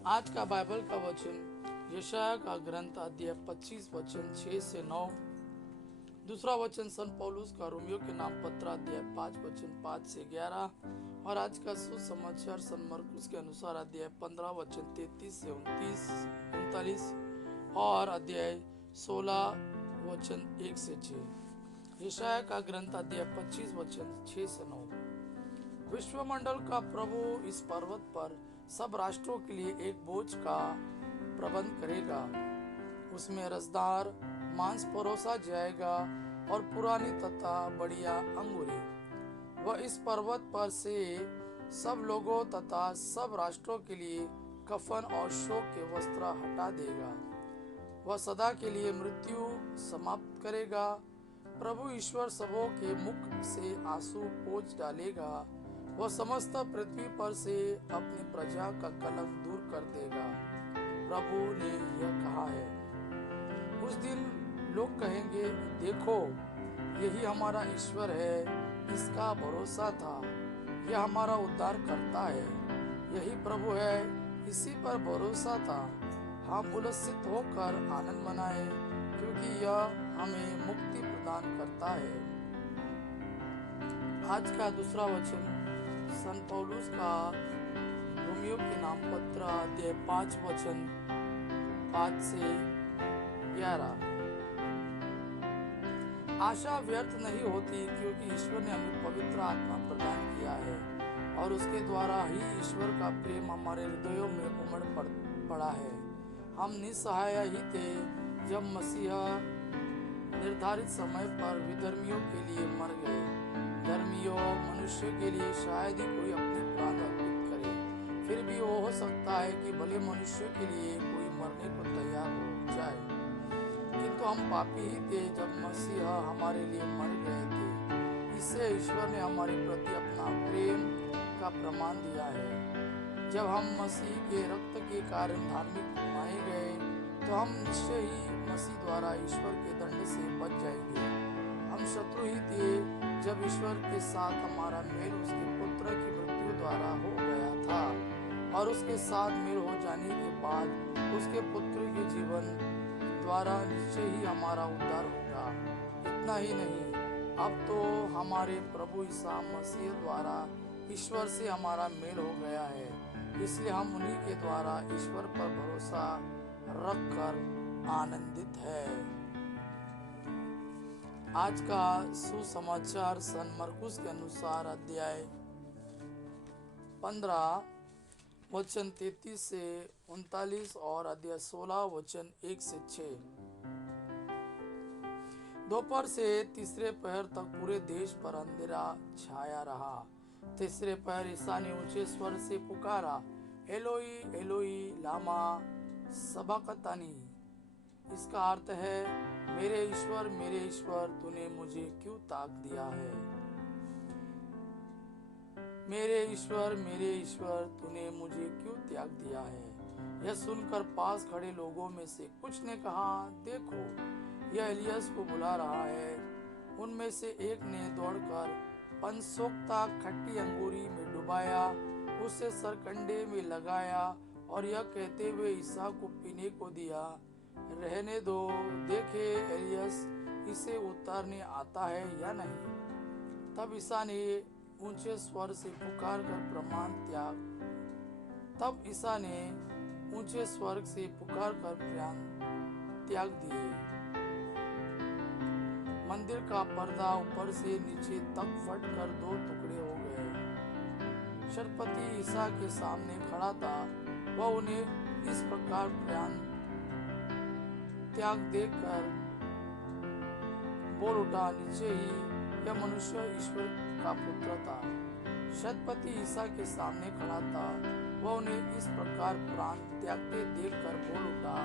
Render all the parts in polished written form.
आज का बाइबल का वचन यशाया का ग्रंथ अध्याय 25 वचन 6 से 9। दूसरा वचन सन पौलुस का रोमियो के नाम पत्र अध्याय 5 वचन 5 से 11। और आज का सुसमाचार सन मरकुस के अनुसार अध्याय 15 वचन 33 से 39 और अध्याय 16 वचन 1 से 6। यशाया का ग्रंथ अध्याय 25 वचन 6 से 9। विश्वमंडल का प्रभु इस पर्वत पर सब राष्ट्रों के लिए एक बोझ का प्रबंध करेगा। उसमें रसदार मांस परोसा जाएगा और पुरानी तथा बढ़िया अंगूरी। वह इस पर्वत पर से सब लोगों तथा सब राष्ट्रों के लिए कफन और शोक के वस्त्र हटा देगा। वह सदा के लिए मृत्यु समाप्त करेगा। प्रभु ईश्वर सबों के मुख से आंसू पोंछ डालेगा। वह समस्त पृथ्वी पर से अपनी प्रजा का कलंक दूर कर देगा। प्रभु ने यह कहा है। उस दिन लोग कहेंगे, देखो, यही हमारा ईश्वर है, इसका भरोसा था। यह हमारा उद्धार करता है, यही प्रभु है, इसी पर भरोसा था। हम उल्लसित होकर आनंद मनाएं, क्योंकि यह हमें मुक्ति प्रदान करता है। आज का दूसरा वचन सन पौलुस का रोमियो के नाम पत्र अध्याय 5 वचन 5 से 11। आशा व्यर्थ नहीं होती, क्योंकि ईश्वर ने हमें पवित्र आत्मा प्रदान किया है और उसके द्वारा ही ईश्वर का प्रेम हमारे हृदयों में उमड़ पड़ा है। हम निस्सहाय ही थे जब मसीहा निर्धारित समय पर विधर्मियों के लिए मर गए। धर्मियों मनुष्य के लिए शायद ही कोई अपने प्राण अर्पित करे, फिर भी वो हो सकता है कि भले मनुष्य के लिए कोई मरने को तैयार हो जाए। किंतु हम पापी ही थे जब मसीहा हमारे लिए मर गए थे। इससे ईश्वर ने हमारे प्रति अपना प्रेम का प्रमाण दिया है। जब हम मसीह के रक्त के कारण धार्मिक माने गए, तो हम निश्चय ही मसीह द्वारा ईश्वर के दंड से बच जाएंगे। हम शत्रु ही थे जब ईश्वर के साथ हमारा मेल उसके पुत्र की मृत्यु द्वारा हो गया था, और उसके साथ मेल हो जाने के बाद उसके पुत्र के जीवन द्वारा निश्चय ही हमारा उद्धार होगा। इतना ही नहीं, अब तो हमारे प्रभु ईसा मसीह द्वारा ईश्वर से हमारा मेल हो गया है। इसलिए हम उन्हीं के द्वारा ईश्वर पर भरोसा रखकर आनंदित है। आज का सुसमाचार सन मरकुस के अनुसार अध्याय 15 वचन 33 से 39 और अध्याय 16 वचन 1 से 6। दोपहर से तीसरे पहर तक पूरे देश पर अंधेरा छाया रहा। तीसरे पहर ईसा ने ऊंचे स्वर से पुकारा, एलोई एलोई लामा सबक्तानी। इसका अर्थ है, मेरे ईश्वर तूने मुझे क्यों ताक दिया है। मेरे ईश्वर तूने मुझे क्यों त्याग दिया है। यह सुनकर पास खड़े लोगों में से कुछ ने कहा, देखो, यह एलियस को बुला रहा है। उनमें से एक ने दौड़कर पंचसोक्ता खट्टी अंगूरी में डुबाया, उसे सरकंडे में लगाया और यह कहते हुए ईसा को पीने को दिया, रहने दो, देखे एलियस इसे उतारने आता है या नहीं। तब ईसा ने ऊंचे स्वर से पुकार कर प्राण त्याग दिए। मंदिर का पर्दा ऊपर से नीचे तक फटकर 2 टुकड़े हो गए। शरपति ईसा के सामने खड़ा था। वह उन्हें इस प्रकार प्राण त्याग देकर बोल उठा, नीचे ही यह मनुष्य ईश्वर का पुत्र था। शतपति ईसा के सामने खड़ा था। वह उन्हें इस प्रकार प्राण त्यागते देखकर बोल उठा,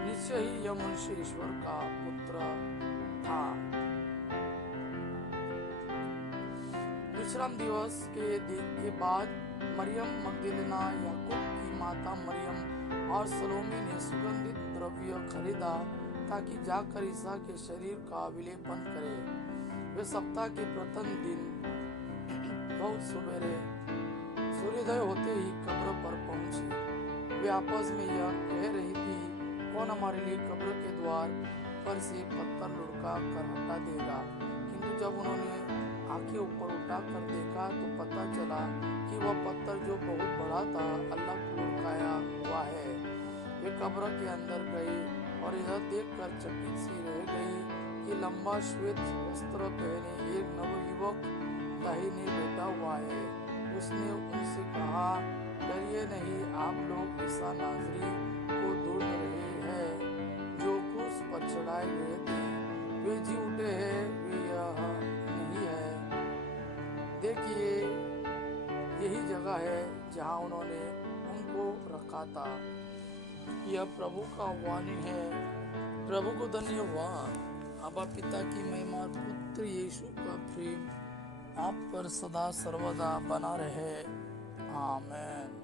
निश्चय ही यह मनुष्य ईश्वर का पुत्र था। विश्राम दिवस के बाद मरियम मगदलीना, याकूब की माता मरियम और सलोमी ने सुगंधित द्रव्य खरीदा ताकि जाकर ईसा के शरीर का विलेपन करे। वे सप्ताह के प्रथम दिन बहुत सवेरे सूर्योदय होते ही कब्र पर पहुंचे। वे आपस में यह कह रही थी, कौन हमारे लिए कब्र के द्वार पर से पत्थर लुढ़का कर हटा देगा। किंतु जब उन्होंने आंखें ऊपर उठा कर देखा तो पता चला कि वह पत्थर जो बहुत बड़ा था अलग लुढ़काया हुआ है। वे कब्र के अंदर गए और यह देखकर चकित सी रह गई कि लंबा श्वेत वस्त्र पहने एक नवयुवक दाहिने बैठा हुआ है। उसने उनसे कहा, डरिए नहीं, आप लोग ईसा नाज़री को ढूंढ रहे हैं जो क्रूस पर चढ़ाए गए थे। वे जी उठे हैं, वे यह नहीं है। देखिए, यही जगह है जहां उन्होंने उनको रखा था। यह प्रभु का वाणी है। प्रभु को धन्यवाद। अबा पिता की महिमा और पुत्र यीशु का प्रेम आप पर सदा सर्वदा बना रहे। आमीन।